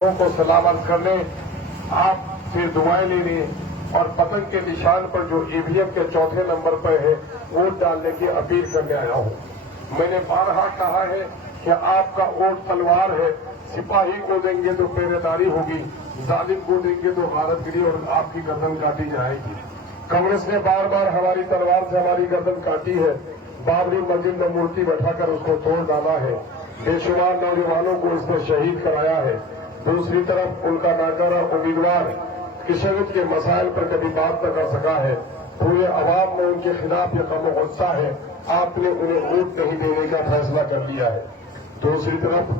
کو सलामत करने, आपसे दुआएं लेने और पतंग के निशान पर जो ईवीएम के चौथे नंबर पर है वोट डालने की अपील करने आया हूं। मैंने बारहा कहा है कि आपका वोट तलवार है, सिपाही को देंगे तो पहरेदारी होगी, जालिम को देंगे तो गारतगिरी और आपकी गर्दन काटी जाएगी। कांग्रेस ने बार बार हमारी तलवार से हमारी गर्दन काटी है, बाबरी मस्जिद में मूर्ति बैठाकर उसको तोड़ डाला है, बेशुमार नौजवानों को इसने शहीद कराया है। दूसरी तरफ उनका नाकारा उम्मीदवार किशनगंज के मसाइल पर कभी बात न कर सका है। पूरे अवाम में उनके खिलाफ ये कम गुस्सा है, आपने उन्हें वोट नहीं देने का फैसला कर लिया है। दूसरी तरफ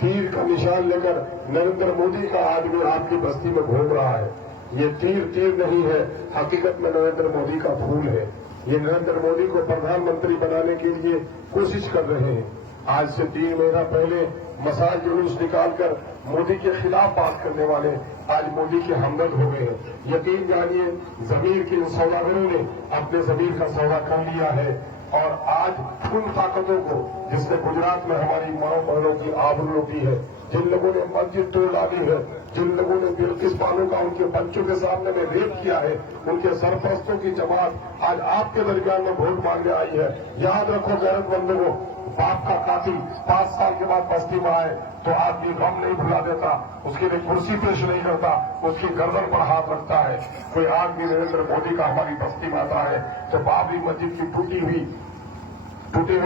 तीर का निशान लेकर नरेंद्र मोदी का आदमी आपकी बस्ती में घूम रहा है। ये तीर नहीं है, हकीकत में नरेंद्र मोदी का फूल है। ये नरेंद्र मोदी को प्रधानमंत्री बनाने के लिए कोशिश कर रहे हैं। आज से 3 महीना पहले मसाल जुलूस निकालकर मोदी के खिलाफ बात करने वाले आज मोदी के हमदर्द हो गए हैं। यकीन जानिए, जमीर के इन सौदागरों ने अपने जमीर का सौदा कर लिया है और आज उन ताकतों को जिसने गुजरात में हमारी माओ बहनों की आबरू लूटी है, जिन लोगों ने मस्जिद तोड़ डाली है, जिन लोगों ने बिल्किस बानो का उनके बच्चों के सामने में रेप किया है, उनके सरपरस्तों की जमात आज आपके दरमियान में वोट मांगने आई है। याद रखो गैरतमंदों को, बाप का कातिल 5 साल के बाद बस्ती में आए तो आदमी गम नहीं भुला देता, उसके लिए कुर्सी पेश नहीं करता, उसकी गर्दन पर हाथ रखता है। कोई आदमी नरेंद्र मोदी का हमारी बस्ती में आता है तो बाबरी मस्जिद की टूटी हुई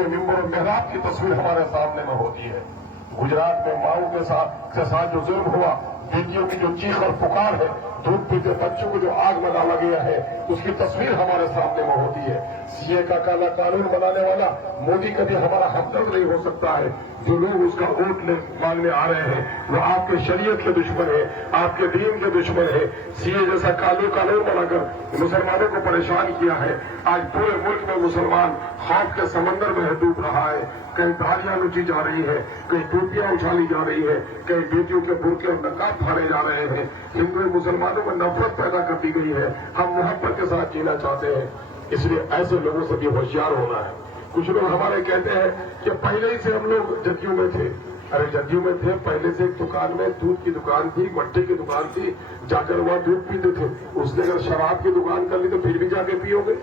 मिंबर और मेहराब की तस्वीर हमारे सामने में होती है। गुजरात में माओ के साथ जो जुल्म हुआ, बेटियों की जो चीख और पुकार है, दूध पीते बच्चों को जो आग में डाला गया है, उसकी तस्वीर हमारे सामने में होती है। सीए का काला कानून बनाने वाला मोदी कभी हमारा हमदर्द नहीं हो सकता है। जो लोग उसका वोट मांगने आ रहे हैं वो आपके शरीयत के दुश्मन है, आपके दीन के दुश्मन है। सीए जैसा कानून बनाकर मुसलमानों को परेशान किया है। आज पूरे मुल्क में मुसलमान खौफ के समंदर में डूब रहा है। कहीं दालियां लुटी जा रही है, कहीं टोपियां उछाली जा रही है, कहीं बेटियों के बुर्के और नकाब फाड़े जा रहे हैं। हिंदू मुसलमानों में नफरत पैदा कर दी गई है। हम मोहब्बत के साथ जीना चाहते हैं, इसलिए ऐसे लोगों से भी होशियार होना है। कुछ लोग हमारे कहते हैं कि पहले ही से हम लोग जदयू में थे। अरे जदयू में थे, पहले से एक दुकान में दूध की दुकान थी, मट्टी की दुकान थी, जाकर वहां दूध पीते थे। उसने अगर शराब की दुकान कर ली तो फिर भी जाके पियोगे।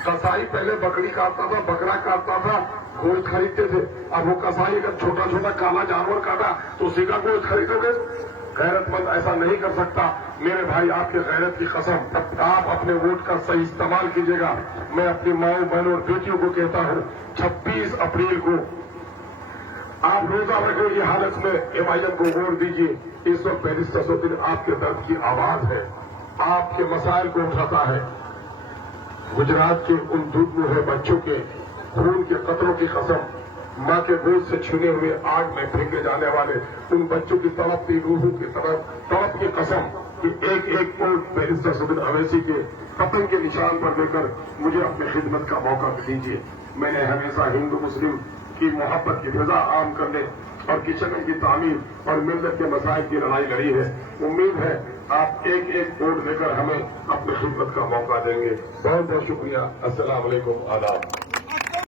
कसाई पहले बकरी काटता था, बकरा काटता था, गोश्त खरीदते थे। अब वो कसाई अगर छोटा छोटा काला जानवर काटा तो उसी का गोश्त खरीदोगे। गैरतमंद ऐसा नहीं कर सकता। मेरे भाई, आपके गैरत की कसम, आप अपने वोट का सही इस्तेमाल कीजिएगा। मैं अपनी माओ बहनों और बेटियों को कहता हूं, 26 अप्रैल को आप रोजा रखो की हालत में एमआईएम को वोट दीजिए। इस वक्त पैरिस ससोदिन आपके दर्द की आवाज है, आपके मसाइल को उठाता है। गुजरात के उन दूध मुहे बच्चों के खून के कतरों की कसम, मां के गोद से छीने हुए आग में फेंके जाने वाले उन बच्चों की तड़पती रूहों की तड़प की कसम कि एक वोट पैरिस ससोदिन अवैसी के पतंग के निशान पर देकर मुझे अपनी खिदमत का मौका दीजिए। मैंने हमेशा हिंदू मुस्लिम की मोहब्बत की फिजा आम करने और किशनगंज की तामीर और मिल्लत के मसाइल की लड़ाई लड़ी है। उम्मीद है आप एक वोट देकर हमें अपनी खिदमत का मौका देंगे। बहुत बहुत शुक्रिया। अस्सलाम वालेकुम, आदाब।